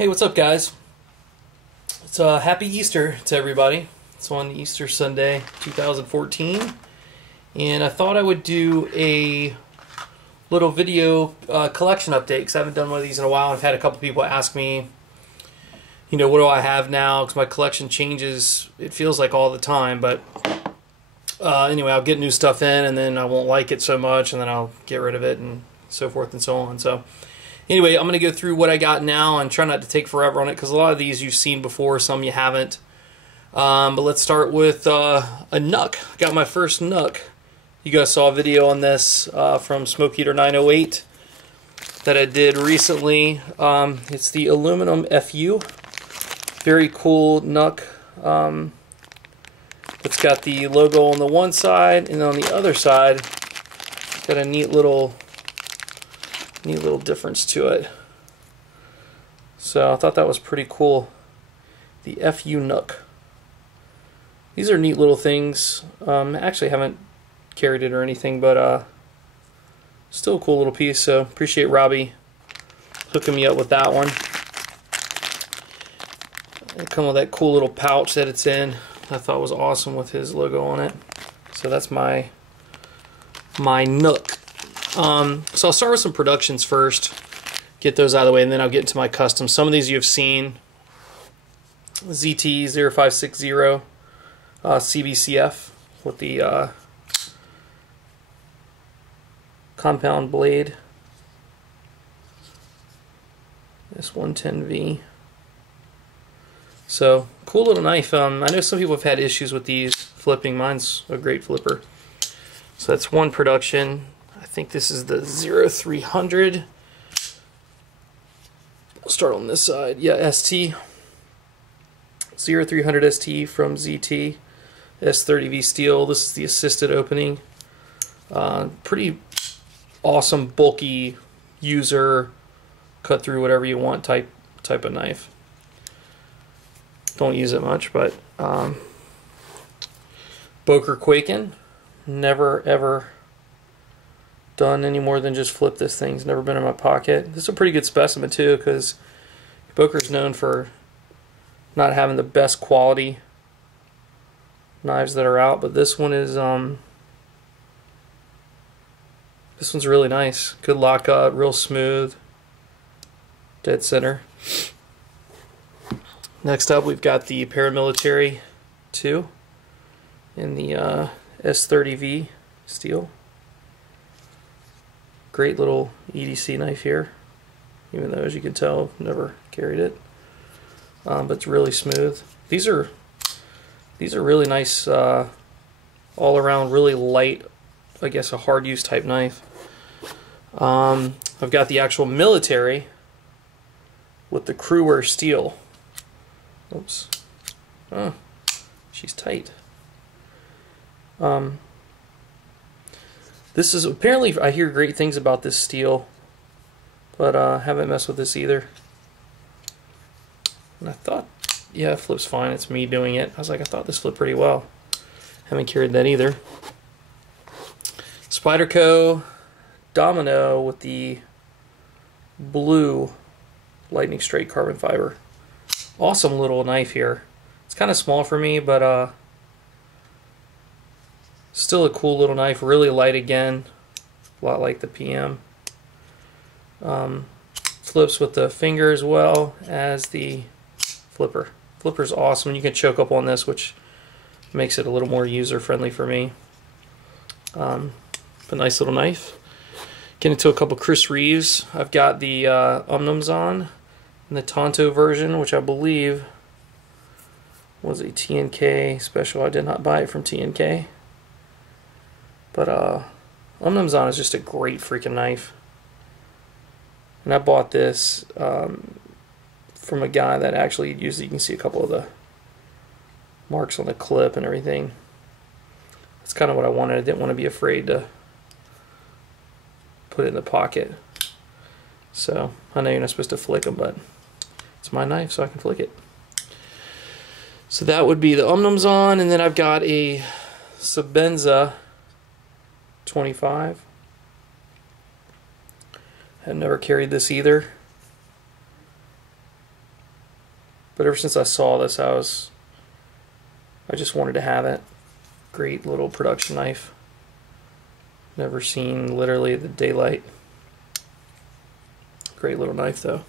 Hey, what's up, guys? It's happy Easter to everybody. It's on Easter Sunday 2014, and I thought I would do a little video collection update because I haven't done one of these in a while. I've had a couple people ask me, you know, what do I have now, because my collection changes, it feels like all the time, but anyway, I'll get new stuff in and then I won't like it so much and then I'll get rid of it and so forth and so on. So anyway, I'm going to go through what I got now and try not to take forever on it because a lot of these you've seen before, some you haven't. But let's start with a Nook. Got my first Nook. You guys saw a video on this from Smoke Eater 908 that I did recently. It's the aluminum FU. Very cool Nook. It's got the logo on the one side, and on the other side, it's got a neat little difference to it. So I thought that was pretty cool. The FU Nook. These are neat little things. Actually haven't carried it or anything, but still a cool little piece. So appreciate Robbie hooking me up with that one. It comes with that cool little pouch that it's in. I thought was awesome with his logo on it. So that's my Nook. So I'll start with some productions first, get those out of the way, and then I'll get into my custom. Some of these you have seen. ZT0560 CBCF with the compound blade. This 110V. So cool little knife. I know some people have had issues with these flipping. Mine's a great flipper. So that's one production. I think this is the 0300. I'll start on this side. Yeah, ST. 0300 ST from ZT. S30V steel. This is the assisted opening. Pretty awesome, bulky user, cut through whatever you want type of knife. Don't use it much, but Boker Classic. Never ever done any more than just flip this thing. It's never been in my pocket. This is a pretty good specimen too, because Boker's known for not having the best quality knives that are out, but this one is this one's really nice. Good lockout, real smooth, dead center. Next up, we've got the Paramilitary 2 in the S30V steel. Great little EDC knife here, even though, as you can tell, I've never carried it. But it's really smooth. These are really nice, all around, really light, I guess a hard use type knife. I've got the actual military with the crewwear steel. Oops. Oh, she's tight. This is apparently, I hear great things about this steel, but haven't messed with this either. And I thought, yeah, it flips fine. It's me doing it. I was like, I thought this flipped pretty well. Haven't carried that either. Spyderco Domino with the blue lightning straight carbon fiber. Awesome little knife here. It's kind of small for me, but still a cool little knife. Really light again, a lot like the PM. Flips with the finger as well as the flipper. Flipper's awesome. You can choke up on this, which makes it a little more user friendly for me. A nice little knife. Get into a couple Chris Reeves. I've got the Omnumzon in the Tonto version, which I believe was a TNK special. I did not buy it from TNK. But Omnumzon is just a great freaking knife. And I bought this from a guy that actually used it. You can see a couple of the marks on the clip and everything. That's kind of what I wanted. I didn't want to be afraid to put it in the pocket. So I know you're not supposed to flick them, but it's my knife, so I can flick it. So that would be the Omnumzon, and then I've got a Sebenza 25. I've never carried this either. But ever since I saw this, I just wanted to have it. Great little production knife. Never seen literally the daylight. Great little knife though.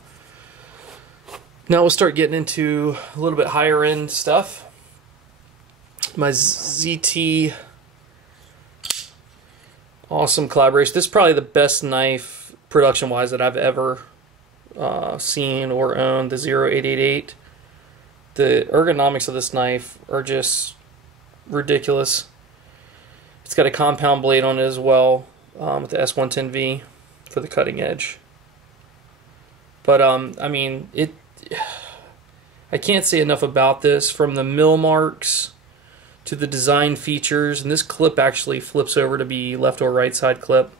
Now we'll start getting into a little bit higher end stuff. My ZT awesome collaboration. This is probably the best knife production wise that I've ever seen or owned. The 0888. The ergonomics of this knife are just ridiculous. It's got a compound blade on it as well, with the S110V for the cutting edge. But I mean, I can't say enough about this, from the mill marks to the design features. And this clip actually flips over to be left or right side clip.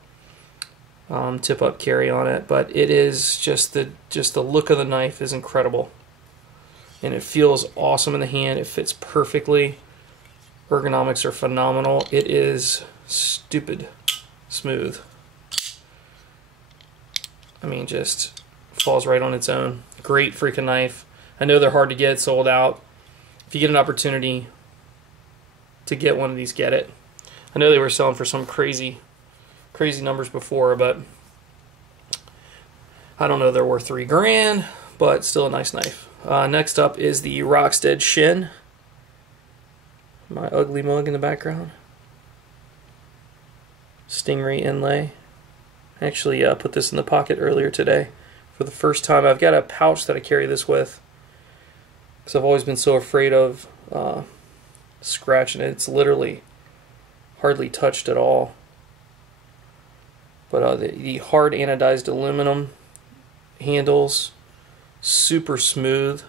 Tip up carry on it, but it is just the look of the knife is incredible. And it feels awesome in the hand. It fits perfectly. Ergonomics are phenomenal. It is stupid smooth. I mean, just falls right on its own. Great freaking knife. I know they're hard to get, sold out. If you get an opportunity to get one of these, get it. I know they were selling for some crazy numbers before, but I don't know, they're worth $3 grand, but still a nice knife. Next up is the Rockstead Shin. My ugly mug in the background. Stingray inlay. I actually put this in the pocket earlier today for the first time. I've got a pouch that I carry this with because I've always been so afraid of scratching it. It's literally hardly touched at all. But the hard anodized aluminum handles, super smooth.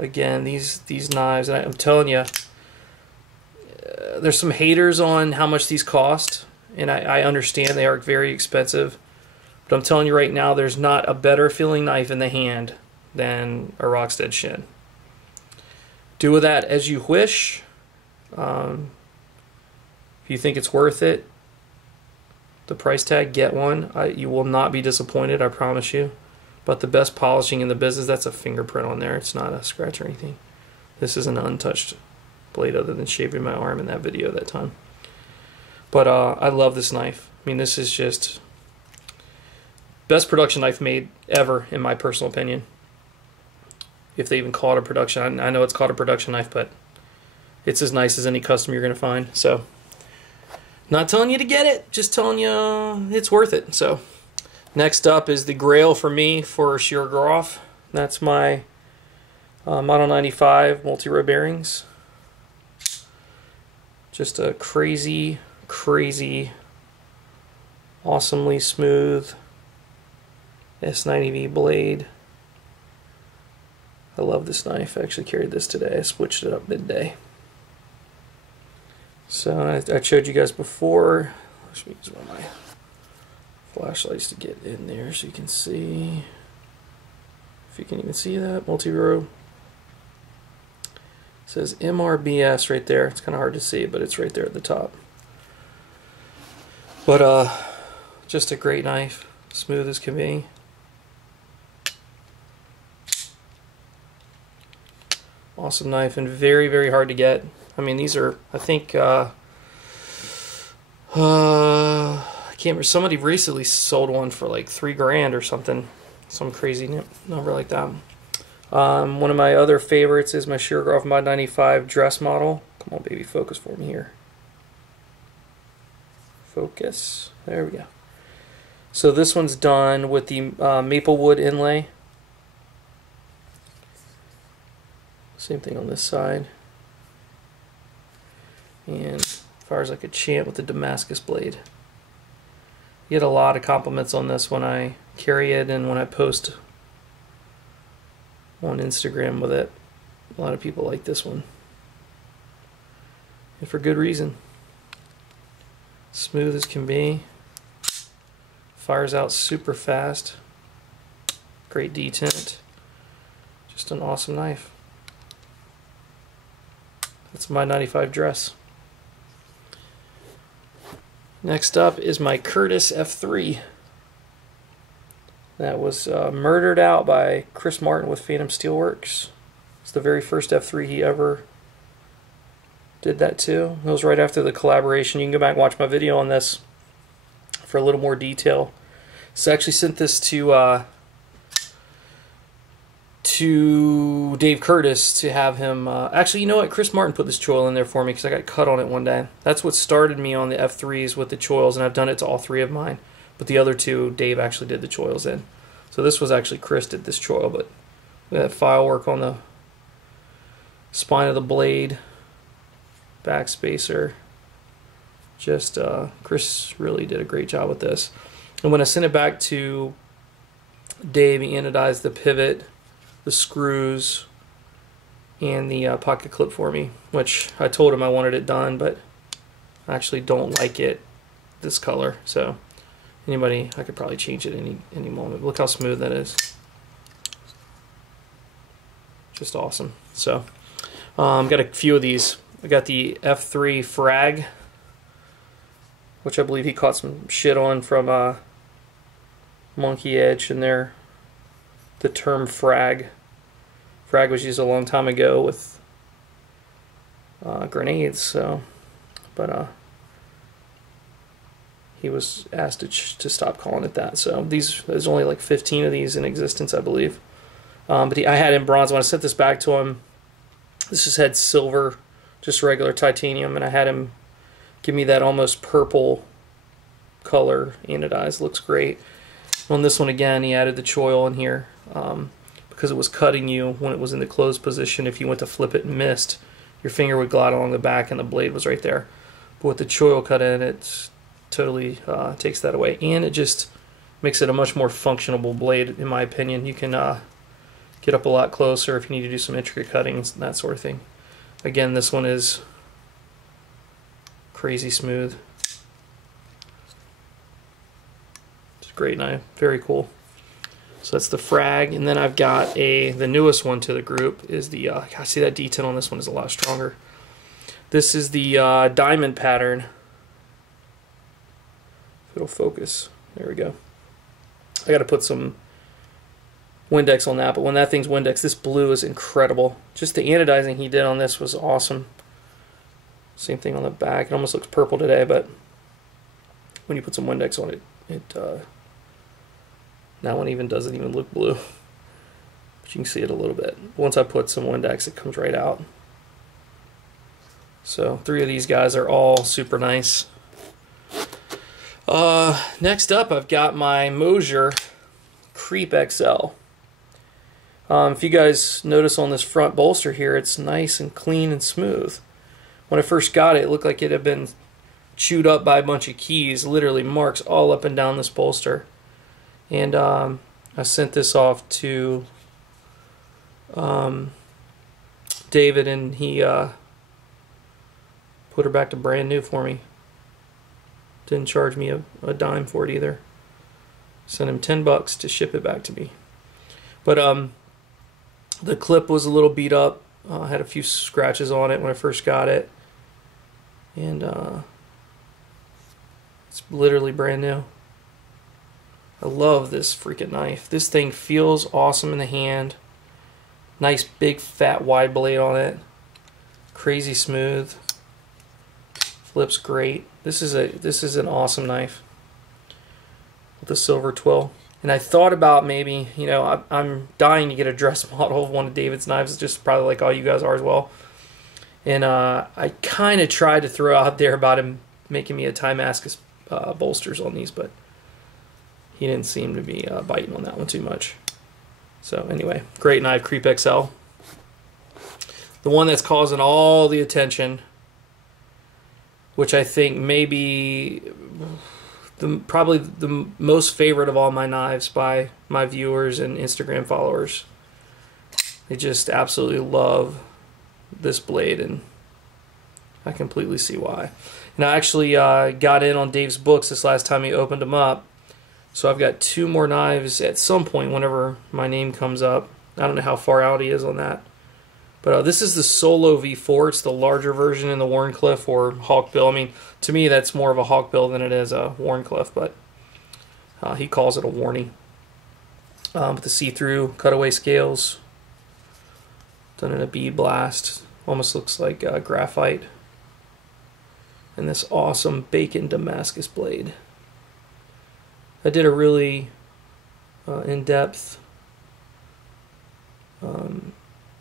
Again, these knives, and I'm telling you, there's some haters on how much these cost, and I understand they are very expensive, but I'm telling you right now, there's not a better feeling knife in the hand than a Rockstead Shin. Do with that as you wish. If you think it's worth it, the price tag, get one. You will not be disappointed, I promise you. But the best polishing in the business, that's a fingerprint on there. It's not a scratch or anything. This is an untouched blade other than shaving my arm in that video that time. But I love this knife. I mean, this is just best production knife made ever, in my personal opinion. If they even call it a production. I know it's called a production knife, but it's as nice as any custom you're going to find. So, not telling you to get it, just telling you it's worth it. So, next up is the Grail for me for shear groff. That's my Model 95 multi-row bearings. Just a crazy, awesomely smooth S90V blade. I love this knife. I actually carried this today. I switched it up midday. So I showed you guys before. Let me use one of my flashlights to get in there so you can see. If you can even see that, multi-row. It says MRBS right there. It's kind of hard to see, but it's right there at the top. But just a great knife, smooth as can be. Awesome knife, and very, very hard to get. I mean, these are, I think, I can't remember, somebody recently sold one for like $3 grand or something, some crazy number like that. One of my other favorites is my shear groff Mod 95 dress model. Come on, baby, focus for me here. Focus. There we go. So this one's done with the maple wood inlay. Same thing on this side. And fires like a champ with the Damascus blade. You get a lot of compliments on this when I carry it and when I post on Instagram with it. A lot of people like this one. And for good reason. Smooth as can be. Fires out super fast. Great detent. Just an awesome knife. That's my 95 dress. Next up is my Curtis F3. that was murdered out by Chris Martin with Phantom Steelworks. It's the very first F3 he ever did that to. It was right after the collaboration. You can go back and watch my video on this for a little more detail. So I actually sent this to Dave Curtis to have him... actually, you know what? Chris Martin put this choil in there for me because I got cut on it one day. That's what started me on the F3s with the choils, and I've done it to all three of mine. But the other two, Dave actually did the choils in. So this was actually Chris did this choil, but we had file work on the spine of the blade, back spacer. Just Chris really did a great job with this. And when I sent it back to Dave, he anodized the pivot, the screws, and the pocket clip for me, which I told him I wanted it done, but I actually don't like it this color. So anybody, I could probably change it any moment. Look how smooth that is. Just awesome. So got a few of these. I got the F3 Frag, which I believe he caught some shit on from Monkey Edge, and the term frag. Frag was used a long time ago with grenades, so, but he was asked to stop calling it that. So there's only like 15 of these in existence, I believe. But I had in bronze. When I sent this back to him, this just had silver, just regular titanium, and I had him give me that almost purple color anodized. Looks great. On this one again, he added the choil in here because it was cutting you when it was in the closed position. If you went to flip it and missed, your finger would glide along the back and the blade was right there. But with the choil cut in, it totally takes that away, and it just makes it a much more functional blade, in my opinion. You can get up a lot closer if you need to do some intricate cuttings and that sort of thing. Again, this one is crazy smooth. It's a great knife, very cool. So that's the Frag, and then I've got the newest one to the group is the, I see that D10 on this one is a lot stronger. This is the diamond pattern. If it'll focus, there we go. I got to put some Windex on that, but when that thing's Windex, this blue is incredible. Just the anodizing he did on this was awesome. Same thing on the back. It almost looks purple today, but when you put some Windex on it, that one even doesn't even look blue. But you can see it a little bit. Once I put some Windex, it comes right out. So 3 of these guys are all super nice. Next up, I've got my Moser Creep XL. If you guys notice on this front bolster here, it's nice and clean and smooth. When I first got it, it looked like it had been chewed up by a bunch of keys, literally marks all up and down this bolster. And I sent this off to David, and he put her back to brand new for me. Didn't charge me a dime for it either. Sent him $10 to ship it back to me. But the clip was a little beat up. I had a few scratches on it when I first got it. And it's literally brand new. I love this freaking knife. This thing feels awesome in the hand. Nice big fat wide blade on it. Crazy smooth. Flips great. This is an awesome knife with a silver twill. And I thought about maybe, you know, I'm dying to get a dress model of one of David's knives, just probably like all you guys are as well. And I kind of tried to throw out there about him making me a Timascus bolsters on these, but he didn't seem to be biting on that one too much. So anyway, great knife, Creep XL. The one that's causing all the attention, which I think may be probably the most favorite of all my knives by my viewers and Instagram followers. They just absolutely love this blade, and I completely see why. And I actually got in on Dave's books this last time he opened them up. So I've got 2 more knives at some point whenever my name comes up. I don't know how far out he is on that. But this is the Solo V4. It's the larger version in the Wharncliffe or Hawkbill. I mean, to me, that's more of a Hawkbill than it is a Wharncliffe, but he calls it a Warnie. with the see-through cutaway scales. Done in a bead blast. Almost looks like graphite. And this awesome bacon Damascus blade. I did a really in-depth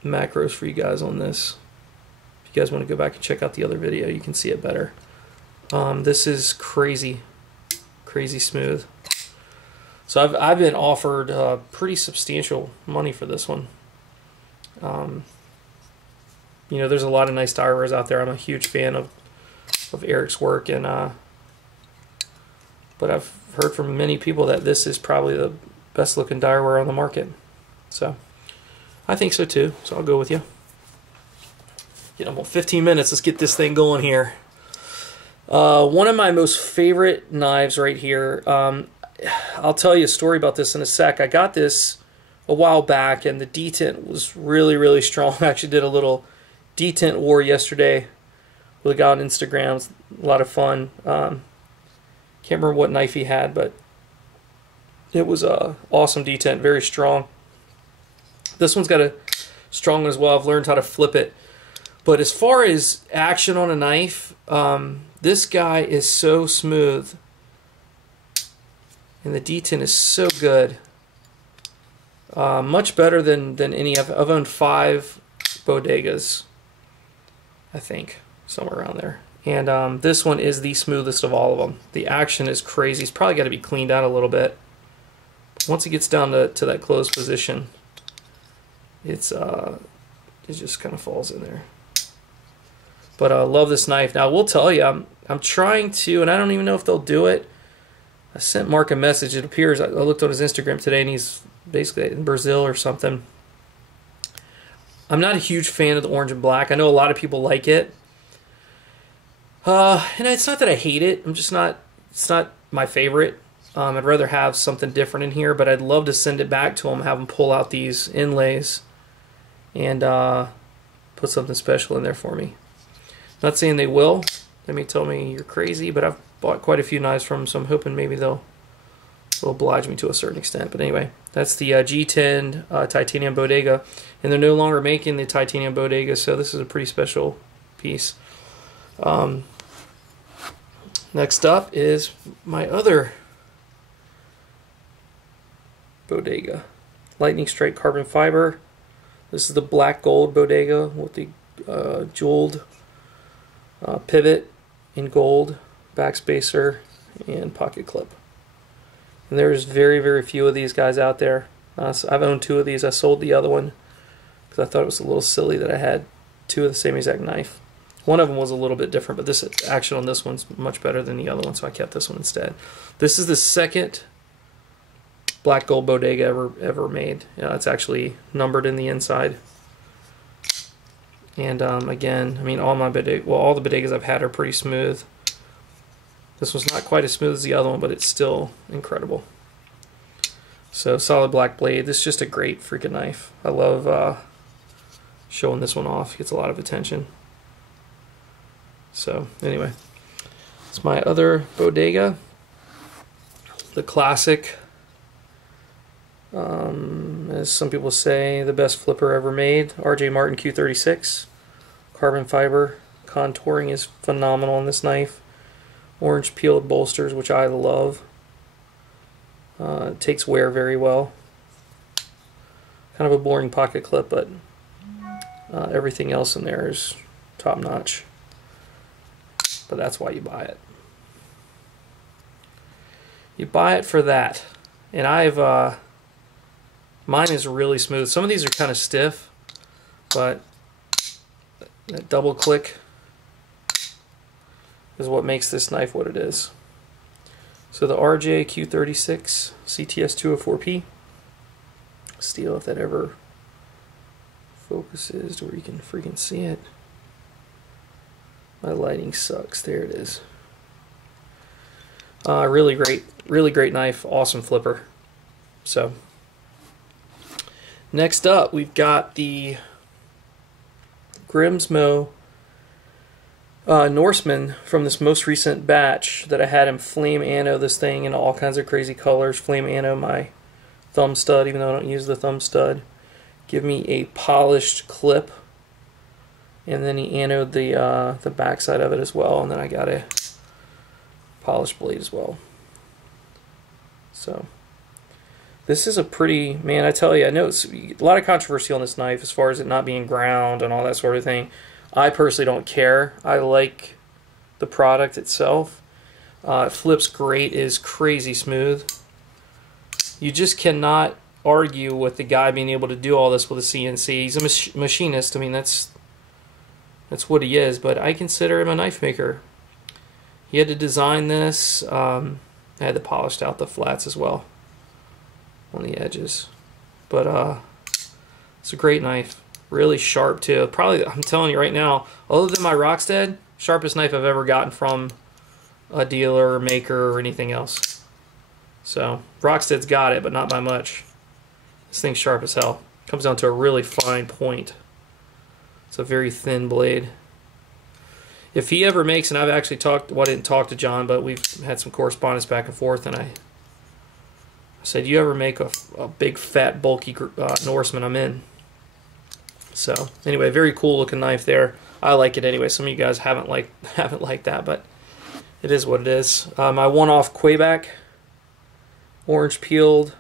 macros for you guys on this. If you guys want to go back and check out the other video, you can see it better. This is crazy smooth. So I've been offered pretty substantial money for this one. You know, there's a lot of nice die wares out there. I'm a huge fan of Eric's work, and but I've heard from many people that this is probably the best looking die ware on the market. So I think so too. So I'll go with you. Get almost 15 minutes. Let's get this thing going here. One of my most favorite knives right here. I'll tell you a story about this in a sec. I got this a while back, and the detent was really strong. I actually did a little detent war yesterday with a guy on Instagram. It was a lot of fun. Can't remember what knife he had, but it was a awesome detent, very strong. This one's got a strong one as well. I've learned how to flip it. But as far as action on a knife, this guy is so smooth, and the detent is so good. Much better than any. I've owned 5 Bodegas, I think, somewhere around there. And this one is the smoothest of all of them. The action is crazy. It's probably got to be cleaned out a little bit. Once it gets down to that closed position, it just kind of falls in there. But I love this knife. Now, I will tell you, I'm trying to, and I don't even know if they'll do it. I sent Mark a message. It appears, I looked on his Instagram today, and he's basically in Brazil or something. I'm not a huge fan of the orange and black. I know a lot of people like it. And it's not that I hate it. It's not my favorite. I'd rather have something different in here, but I'd love to send it back to him, have him pull out these inlays, and put something special in there for me. Not saying they will. They may tell me you're crazy, but I've bought quite a few knives from them, so I'm hoping maybe they'll oblige me to a certain extent. But anyway, that's the G10 titanium Bodega, and they're no longer making the titanium Bodega, so this is a pretty special piece. Next up is my other Bodega Lightning Strike carbon fiber. This is the black gold Bodega with the jeweled pivot in gold, backspacer, and pocket clip. And there's very few of these guys out there. So I've owned 2 of these. I sold the other one because I thought it was a little silly that I had 2 of the same exact knife. One of them was a little bit different, but this action on this one's much better than the other one, so I kept this one instead. This is the second black gold Bodega ever made. It's actually numbered in the inside. And again, I mean, all the Bodegas I've had are pretty smooth. This one's not quite as smooth as the other one, but it's still incredible. So solid black blade. This is just a great freaking knife. I love showing this one off. It gets a lot of attention. So anyway, it's my other Bodega, the classic. As some people say, the best flipper ever made. RJ Martin Q36. Carbon fiber. Contouring is phenomenal on this knife. Orange peeled bolsters, which I love. It takes wear very well. Kind of a boring pocket clip, but everything else in there is top notch. But that's why you buy it. You buy it for that. And I've mine is really smooth. Some of these are kind of stiff, but that double click is what makes this knife what it is. So the RJ Q36 CTS 204P steel, if that ever focuses to where you can freaking see it. My lighting sucks. There it is. Really great knife. Awesome flipper. So next up, we've got the Grimmsmoe Norsemen from this most recent batch that I had him flame anno this thing in all kinds of crazy colors. Flame anno my thumb stud, even though I don't use the thumb stud. Give me a polished clip, and then he anoded the backside of it as well, and then I got a polished blade as well. So this is a pretty, man, I tell you, I know it's a lot of controversy on this knife as far as it not being ground and all that sort of thing. I personally don't care. I like the product itself. It flips great, it is crazy smooth. You just cannot argue with the guy being able to do all this with a CNC. He's a machinist. I mean, that's what he is, but I consider him a knife maker. He had to design this. I had to polish out the flats as well on the edges. But it's a great knife. Really sharp too. Probably, I'm telling you right now, other than my Rockstead, sharpest knife I've ever gotten from a dealer or maker or anything else. So Rockstead's got it, but not by much. This thing's sharp as hell. Comes down to a really fine point. It's a very thin blade. If he ever makes, and I've actually talked, well, I didn't talk to John, but we've had some correspondence back and forth, and I said, you ever make a big, fat, bulky Norseman, I'm in. So anyway, very cool looking knife there. I like it anyway. Some of you guys haven't liked that, but it is what it is. My one-off Wayback, orange peeled,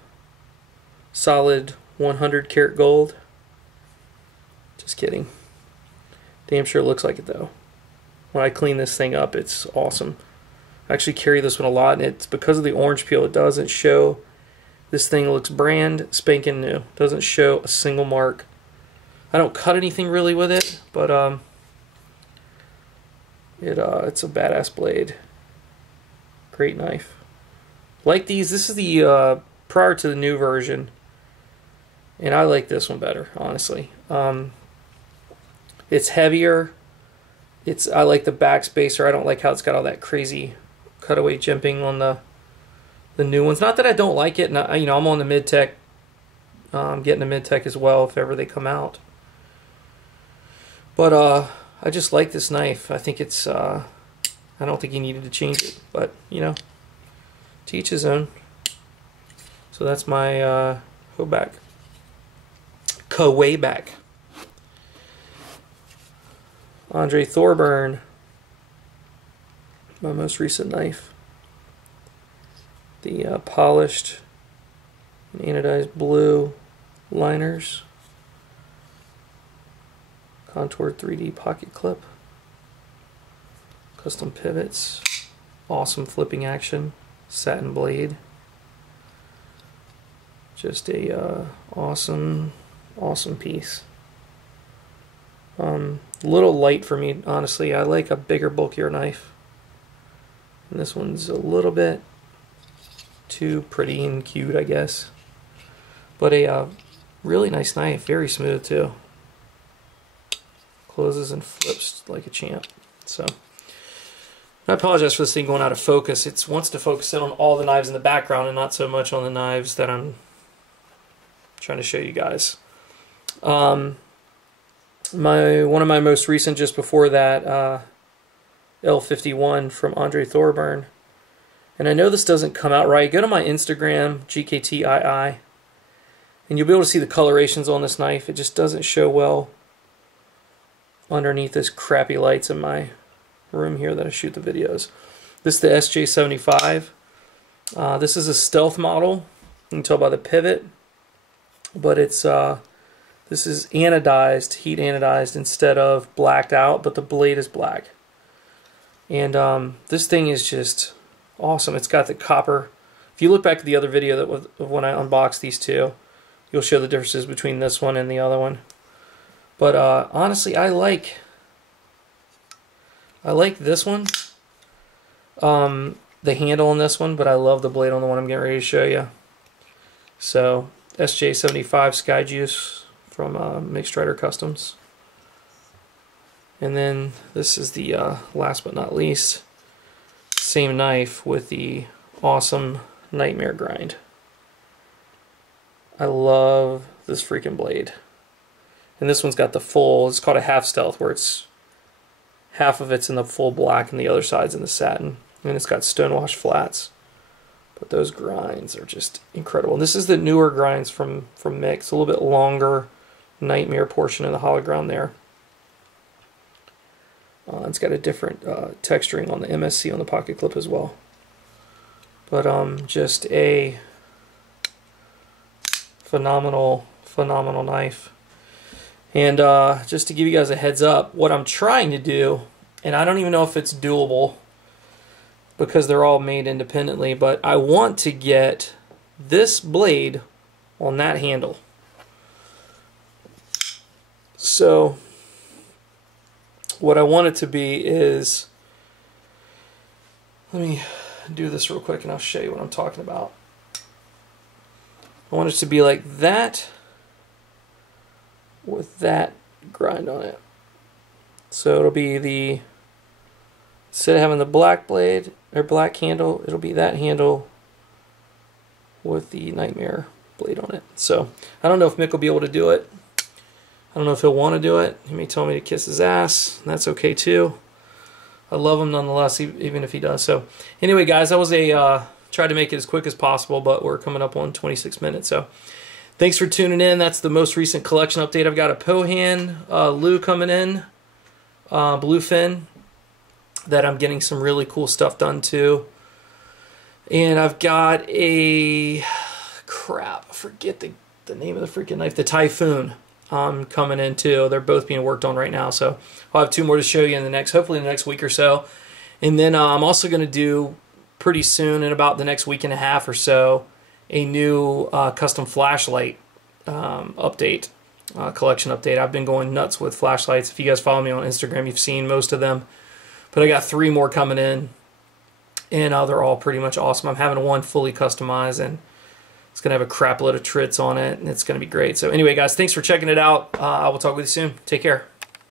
solid 100 karat gold. Just kidding. Damn sure looks like it though. When I clean this thing up, it's awesome. I actually carry this one a lot, and it's because of the orange peel. It doesn't show. This thing looks brand spanking new. Doesn't show a single mark. I don't cut anything really with it, but it's a badass blade. Great knife. Like these. This is the prior to the new version, and I like this one better, honestly. It's heavier. I like the back spacer. I don't like how it's got all that crazy cutaway jimping on the new ones. Not that I don't like it. And I'm on the mid-tech, getting the mid-tech as well if ever they come out. But I just like this knife. I think it's, I don't think he needed to change it. But, to each his own. So that's my Wayback. Wayback. Andre Thorburn, my most recent knife. The polished and anodized blue liners. Contoured 3D pocket clip. Custom pivots. Awesome flipping action. Satin blade. Just a awesome piece. Little light for me, honestly. I like a bigger, bulkier knife. And this one's a little bit too pretty and cute, I guess. But a really nice knife. Very smooth, too. Closes and flips like a champ. So, I apologize for this thing going out of focus. It wants to focus in on all the knives in the background and not so much on the knives that I'm trying to show you guys. One of my most recent, just before that, L51 from Andre Thorburn. And I know this doesn't come out right. Go to my Instagram, GKTII, and you'll be able to see the colorations on this knife. It just doesn't show well underneath this crappy lights in my room here that I shoot the videos. This is the SJ75. This is a stealth model. You can tell by the pivot, but it's this is anodized, heat anodized instead of blacked out, but the blade is black. And this thing is just awesome. It's got the copper. If you look back at the other video of when I unboxed these two, you'll show the differences between this one and the other one. But honestly, I like this one. The handle on this one, but I love the blade on the one I'm getting ready to show you. So SJ75 Sky Juice from Mixed Rider Customs. And then this is the last but not least, same knife with the awesome Nightmare Grind. I love this freaking blade. And this one's got the full, it's called a half stealth, where it's half of it's in the full black and the other side's in the satin. And it's got stonewash flats. But those grinds are just incredible. And this is the newer grinds from Mix, a little bit longer Nightmare portion of the hollow ground there. It's got a different texturing on the MSC on the pocket clip as well. But just a phenomenal knife. And just to give you guys a heads up, what I'm trying to do, and I don't even know if it's doable because they're all made independently, but I want to get this blade on that handle. So what I want it to be is, let me do this real quick and I'll show you what I'm talking about. I want it to be like that with that grind on it. So it'll be the, instead of having the black blade or black handle, it'll be that handle with the Nightmare blade on it. So I don't know if Mick will be able to do it. I don't know if he'll want to do it. He may tell me to kiss his ass, and that's okay too. I love him nonetheless, even if he does. So anyway, guys, that was a tried to make it as quick as possible, but we're coming up on 26 minutes. So thanks for tuning in. That's the most recent collection update. I've got a Pohan Lou coming in, bluefin, that I'm getting some really cool stuff done too. And I've got a, crap, I forget the name of the freaking knife, the Typhoon. Coming in too. They're both being worked on right now, so I'll have 2 more to show you in the next, hopefully in the next week or so. And then I'm also going to do pretty soon, in about the next week and a half or so, a new custom flashlight update, collection update. I've been going nuts with flashlights. If you guys follow me on Instagram, you've seen most of them, but I got 3 more coming in, and they're all pretty much awesome. I'm having one fully customized, and it's going to have a crap load of trits on it, and it's going to be great. So anyway, guys, thanks for checking it out. I will talk with you soon. Take care.